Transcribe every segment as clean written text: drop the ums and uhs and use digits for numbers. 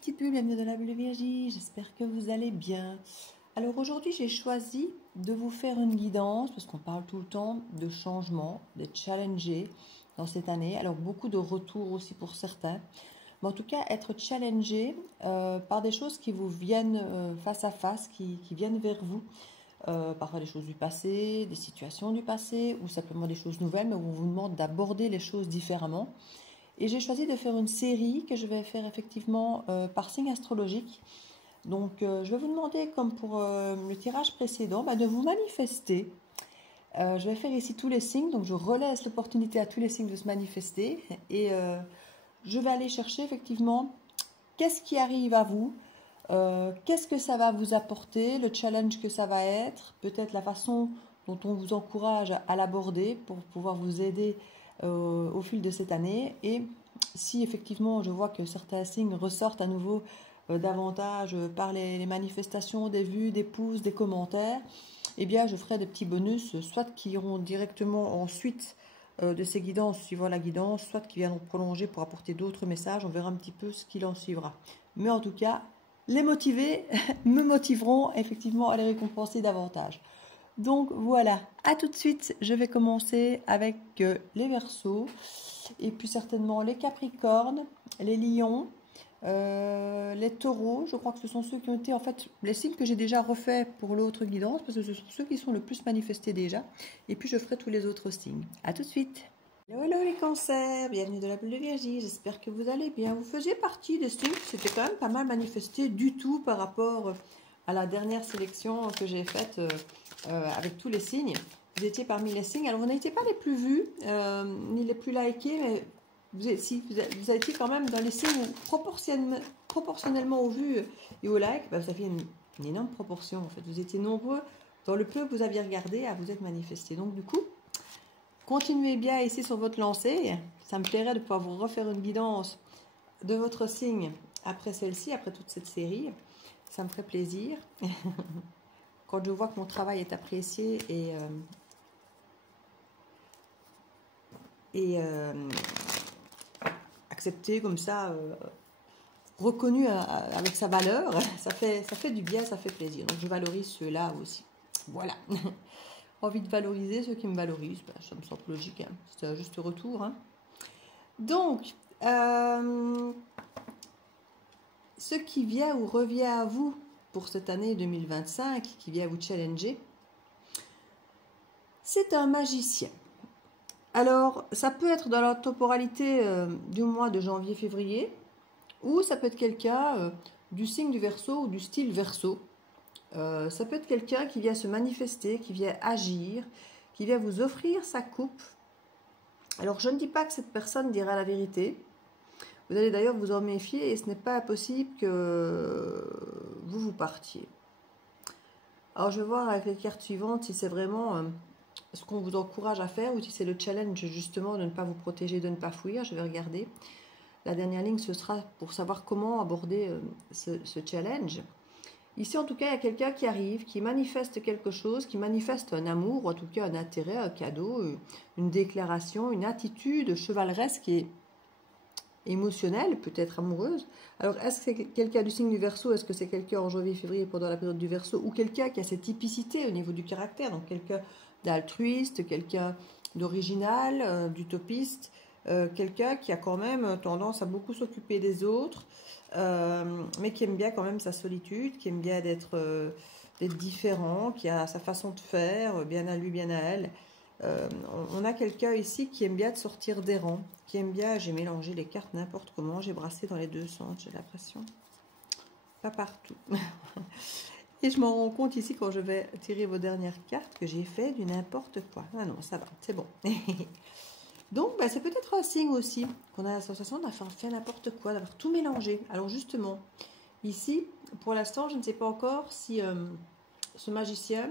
petites bulles, bienvenue dans la bulle Viergie, j'espère que vous allez bien. Alors aujourd'hui j'ai choisi de vous faire une guidance parce qu'on parle tout le temps de changement, de challenger dans cette année. Alors beaucoup de retours aussi pour certains, mais en tout cas être challengé par des choses qui vous viennent face à face, qui viennent vers vous. Parfois des choses du passé, des situations du passé ou simplement des choses nouvelles, mais où on vous demande d'aborder les choses différemment. Et j'ai choisi de faire une série que je vais faire effectivement par signe astrologique. Donc je vais vous demander, comme pour le tirage précédent, de vous manifester. Je vais faire ici tous les signes, donc je relaisse l'opportunité à tous les signes de se manifester. Et je vais aller chercher effectivement qu'est-ce qui arrive à vous, qu'est-ce que ça va vous apporter, le challenge que ça va être, peut-être la façon dont on vous encourage à l'aborder pour pouvoir vous aider au fil de cette année. Et si effectivement je vois que certains signes ressortent à nouveau davantage par les manifestations, des vues, des pouces, des commentaires, eh bien je ferai des petits bonus, soit qui iront directement ensuite de ces guidances suivant la guidance, soit qui viendront prolonger pour apporter d'autres messages. On verra un petit peu ce qu'il en suivra. Mais en tout cas, les motivés me motiveront effectivement à les récompenser davantage. Donc voilà, à tout de suite, je vais commencer avec les Verseaux, et puis certainement les Capricornes, les Lions, les Taureaux. Je crois que ce sont ceux qui ont été en fait les signes que j'ai déjà refaits pour l'autre guidance, parce que ce sont ceux qui sont le plus manifestés déjà, et puis je ferai tous les autres signes. À tout de suite. Hello, hello les cancers, bienvenue dans la bulle de Viergie, j'espère que vous allez bien. Vous faisiez partie des signes qui s'étaient quand même pas mal manifestés du tout par rapport à la dernière sélection que j'ai faite avec tous les signes. Vous étiez parmi les signes, alors vous n'étiez pas les plus vus, ni les plus likés, mais vous avez été quand même dans les signes proportionnellement aux vues et aux likes. Ça fait une énorme proportion en fait. Vous étiez nombreux dans le peu que vous aviez regardé à vous être manifestés. Donc du coup, continuez bien ici sur votre lancée. Ça me plairait de pouvoir vous refaire une guidance de votre signe après celle-ci, après toute cette série. Ça me ferait plaisir. Quand je vois que mon travail est apprécié et accepté comme ça, reconnu avec sa valeur, ça fait du bien, ça fait plaisir. Donc je valorise ceux-là aussi. Voilà. Envie de valoriser ceux qui me valorisent, ça me semble logique, hein. C'est un juste retour, hein. Donc, ce qui vient ou revient à vous pour cette année 2025, qui vient vous challenger, c'est un magicien. Alors, ça peut être dans la temporalité du mois de janvier-février, ou ça peut être quelqu'un du signe du Verseau ou du style Verseau. Ça peut être quelqu'un qui vient se manifester, qui vient agir, qui vient vous offrir sa coupe. Alors, je ne dis pas que cette personne dira la vérité. Vous allez d'ailleurs vous en méfier et ce n'est pas impossible que vous partiez. Alors, je vais voir avec les cartes suivantes si c'est vraiment ce qu'on vous encourage à faire ou si c'est le challenge justement de ne pas vous protéger, de ne pas fuir. Je vais regarder. La dernière ligne, ce sera pour savoir comment aborder ce challenge. Ici, en tout cas, il y a quelqu'un qui arrive, qui manifeste quelque chose, qui manifeste un amour, ou en tout cas un intérêt, un cadeau, une déclaration, une attitude chevaleresque et émotionnelle, peut-être amoureuse. Alors, est-ce que c'est quelqu'un du signe du Verseau? Est-ce que c'est quelqu'un en janvier-février pendant la période du Verseau? Ou quelqu'un qui a cette typicité au niveau du caractère? Donc, quelqu'un d'altruiste, quelqu'un d'original, d'utopiste, quelqu'un qui a quand même tendance à beaucoup s'occuper des autres, mais qui aime bien quand même sa solitude, qui aime bien d'être différent, qui a sa façon de faire, bien à lui, bien à elle. On a quelqu'un ici qui aime bien de sortir des rangs, qui aime bien, j'ai mélangé les cartes n'importe comment, j'ai brassé dans les deux sens, j'ai l'impression. Pas partout. Et je m'en rends compte ici quand je vais tirer vos dernières cartes que j'ai fait du n'importe quoi. Ah non, ça va, c'est bon. Donc, c'est peut-être un signe aussi qu'on a la sensation d'avoir fait n'importe quoi, d'avoir tout mélangé. Alors justement, ici, pour l'instant, je ne sais pas encore si ce magicien,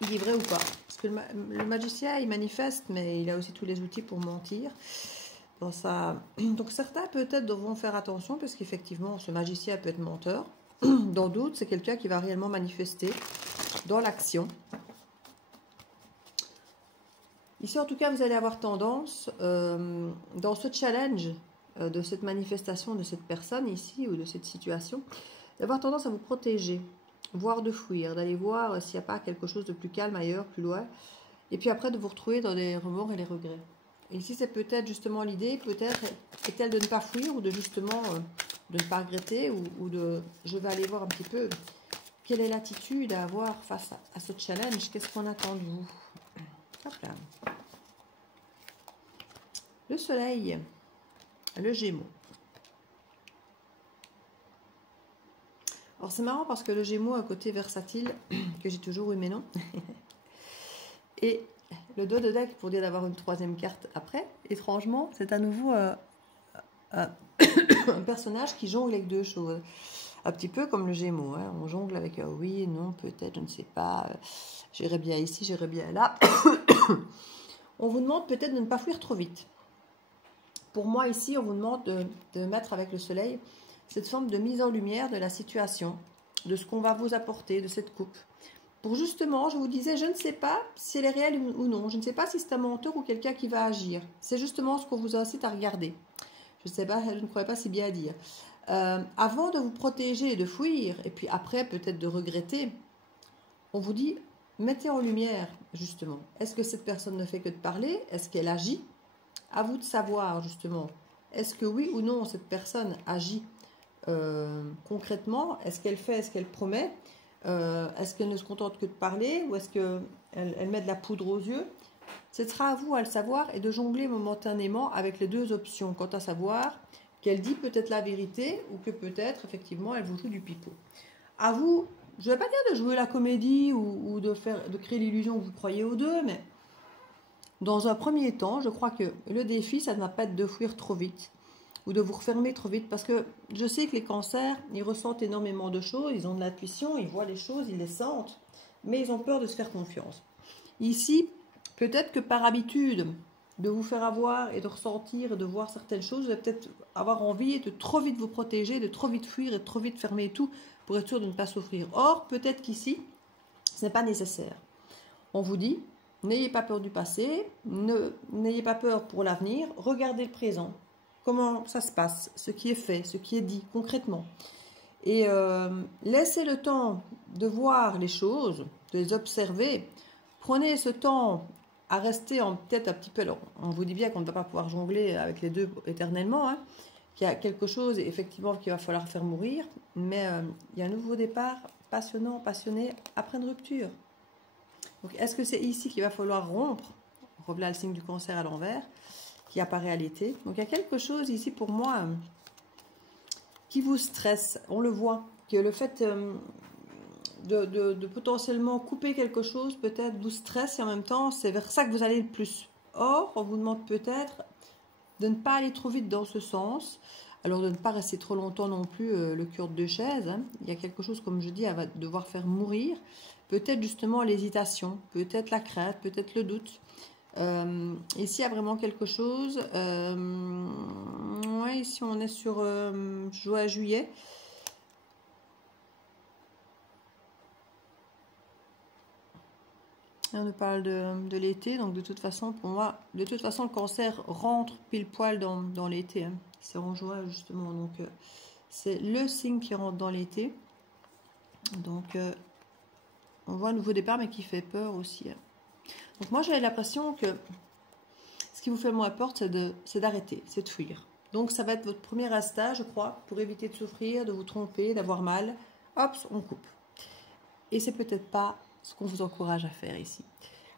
il est vrai ou pas. Parce que le magicien, il manifeste, mais il a aussi tous les outils pour mentir. Dans ça. Donc certains peut-être devront faire attention, parce qu'effectivement, ce magicien peut être menteur. Dans d'autres, c'est quelqu'un qui va réellement manifester dans l'action. Ici, en tout cas, vous allez avoir tendance, dans ce challenge de cette manifestation de cette personne ici ou de cette situation, d'avoir tendance à vous protéger, voire de fuir, d'aller voir s'il n'y a pas quelque chose de plus calme ailleurs, plus loin, et puis après de vous retrouver dans les remords et les regrets. Et ici, c'est peut-être justement l'idée, peut-être est-elle de ne pas fuir ou de justement de ne pas regretter ou de je vais aller voir un petit peu quelle est l'attitude à avoir face à ce challenge, qu'est-ce qu'on attend de vous. Hop là. Le soleil, le Gémeaux. Alors c'est marrant parce que le Gémeaux a un côté versatile que j'ai toujours eu mais non. Et le dos de deck pour dire d'avoir une troisième carte après, étrangement, c'est à nouveau un personnage qui jongle avec deux choses. Un petit peu comme le Gémeaux, hein. On jongle avec oui, non, peut-être, je ne sais pas, j'irai bien ici, j'irai bien là. On vous demande peut-être de ne pas fuir trop vite. Pour moi ici, on vous demande de mettre avec le soleil cette forme de mise en lumière de la situation, de ce qu'on va vous apporter, de cette coupe. Pour justement, je vous disais, je ne sais pas si elle est réelle ou non, je ne sais pas si c'est un menteur ou quelqu'un qui va agir. C'est justement ce qu'on vous incite à regarder. Je ne sais pas, je ne croyais pas si bien à dire. Avant de vous protéger et de fuir, et puis après peut-être de regretter, on vous dit, mettez en lumière justement. Est-ce que cette personne ne fait que de parler? Est-ce qu'elle agit? À vous de savoir justement, est-ce que oui ou non cette personne agit concrètement? Est-ce qu'elle fait, est-ce qu'elle promet? Est-ce qu'elle ne se contente que de parler ou est-ce qu'elle met de la poudre aux yeux? Ce sera à vous à le savoir et de jongler momentanément avec les deux options, quant à savoir qu'elle dit peut-être la vérité ou que peut-être effectivement elle vous joue du pipeau. À vous, je ne vais pas dire de jouer la comédie ou de créer l'illusion que vous croyez aux deux, mais dans un premier temps, je crois que le défi, ça ne va pas être de fuir trop vite ou de vous refermer trop vite, parce que je sais que les cancers, ils ressentent énormément de choses, ils ont de l'intuition, ils voient les choses, ils les sentent, mais ils ont peur de se faire confiance. Ici, peut-être que par habitude de vous faire avoir et de ressentir et de voir certaines choses, vous allez peut-être avoir envie de trop vite vous protéger, de trop vite fuir et de trop vite fermer tout pour être sûr de ne pas souffrir. Or, peut-être qu'ici, ce n'est pas nécessaire. On vous dit, n'ayez pas peur du passé, n'ayez pas peur pour l'avenir, regardez le présent. Comment ça se passe, ce qui est fait, ce qui est dit concrètement. Et laissez le temps de voir les choses, de les observer. Prenez ce temps à rester en tête un petit peu. Alors, on vous dit bien qu'on ne va pas pouvoir jongler avec les deux éternellement, hein, qu'il y a quelque chose effectivement qu'il va falloir faire mourir, mais il y a un nouveau départ passionnant, passionné après une rupture. Donc, est-ce que c'est ici qu'il va falloir rompre? Revoilà le signe du cancer à l'envers qui apparaît à l'été. Donc, il y a quelque chose ici pour moi qui vous stresse. On le voit, que le fait de potentiellement couper quelque chose peut-être vous stresse et en même temps c'est vers ça que vous allez le plus. Or, on vous demande peut-être de ne pas aller trop vite dans ce sens, alors de ne pas rester trop longtemps non plus le cul de deux chaises. Hein. Il y a quelque chose, comme je dis, à devoir faire mourir. Peut-être justement l'hésitation, peut-être la crainte, peut-être le doute. Ici, il y a vraiment quelque chose. Ouais, ici, on est sur juin, juillet. On nous parle de l'été, donc de toute façon, pour moi, de toute façon, le cancer rentre pile poil dans l'été. Hein. C'est en juin, justement. Donc, c'est le signe qui rentre dans l'été. Donc, on voit un nouveau départ, mais qui fait peur aussi. Hein. Donc, moi, j'avais l'impression que ce qui vous fait moins peur, c'est d'arrêter, c'est de fuir. Donc, ça va être votre premier instinct, je crois, pour éviter de souffrir, de vous tromper, d'avoir mal. Hop, on coupe. Et c'est peut-être pas ce qu'on vous encourage à faire ici.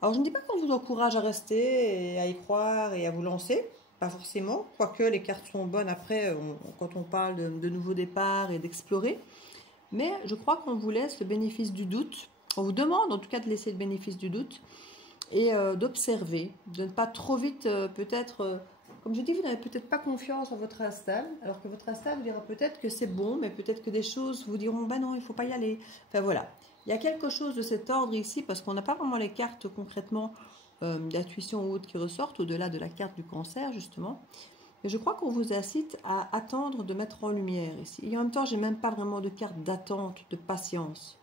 Alors, je ne dis pas qu'on vous encourage à rester et à y croire et à vous lancer, pas forcément, quoique les cartes sont bonnes après quand on parle de nouveaux départs et d'explorer, mais je crois qu'on vous laisse le bénéfice du doute, on vous demande en tout cas de laisser le bénéfice du doute et d'observer, de ne pas trop vite peut-être, comme je dis, vous n'avez peut-être pas confiance en votre instinct, alors que votre instinct vous dira peut-être que c'est bon, mais peut-être que des choses vous diront, ben non, il ne faut pas y aller, enfin voilà. Il y a quelque chose de cet ordre ici, parce qu'on n'a pas vraiment les cartes concrètement d'intuition ou autre qui ressortent, au-delà de la carte du cancer, justement. Mais je crois qu'on vous incite à attendre de mettre en lumière ici. Et en même temps, je n'ai même pas vraiment de carte d'attente, de patience.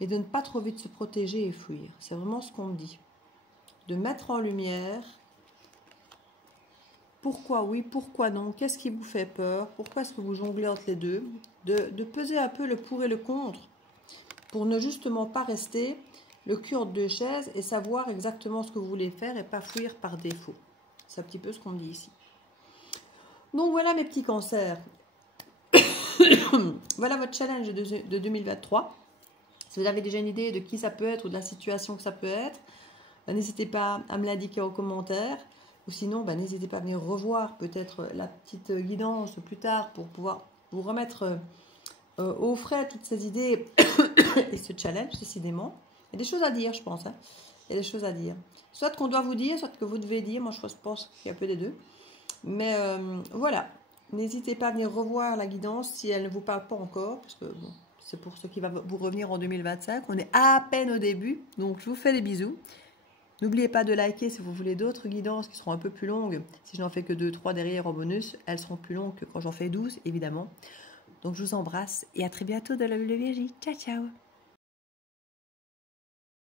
Et de ne pas trop vite se protéger et fuir. C'est vraiment ce qu'on me dit. De mettre en lumière Pourquoi oui, pourquoi non? Qu'est-ce qui vous fait peur? Pourquoi est-ce que vous jonglez entre les deux? De peser un peu le pour et le contre pour ne justement pas rester le cul entre deux chaises et savoir exactement ce que vous voulez faire et pas fuir par défaut. C'est un petit peu ce qu'on me dit ici. Donc voilà mes petits cancers. Voilà votre challenge de 2023. Si vous avez déjà une idée de qui ça peut être ou de la situation que ça peut être, n'hésitez pas à me l'indiquer en commentaire. Ou sinon, n'hésitez pas à venir revoir peut-être la petite guidance plus tard pour pouvoir vous remettre au frais toutes ces idées et ce challenge, décidément. Il y a des choses à dire, je pense. Hein. Il y a des choses à dire. Soit qu'on doit vous dire, soit que vous devez dire. Moi, je pense qu'il y a un peu des deux. Mais voilà. N'hésitez pas à venir revoir la guidance si elle ne vous parle pas encore. Parce que bon, c'est pour ce qui va vous revenir en 2025. On est à peine au début. Donc, je vous fais des bisous. N'oubliez pas de liker si vous voulez d'autres guidances qui seront un peu plus longues. Si je n'en fais que 2-3 derrière en bonus, elles seront plus longues que quand j'en fais 12, évidemment. Donc, je vous embrasse et à très bientôt dans la Bulle de Virginie. Ciao, ciao!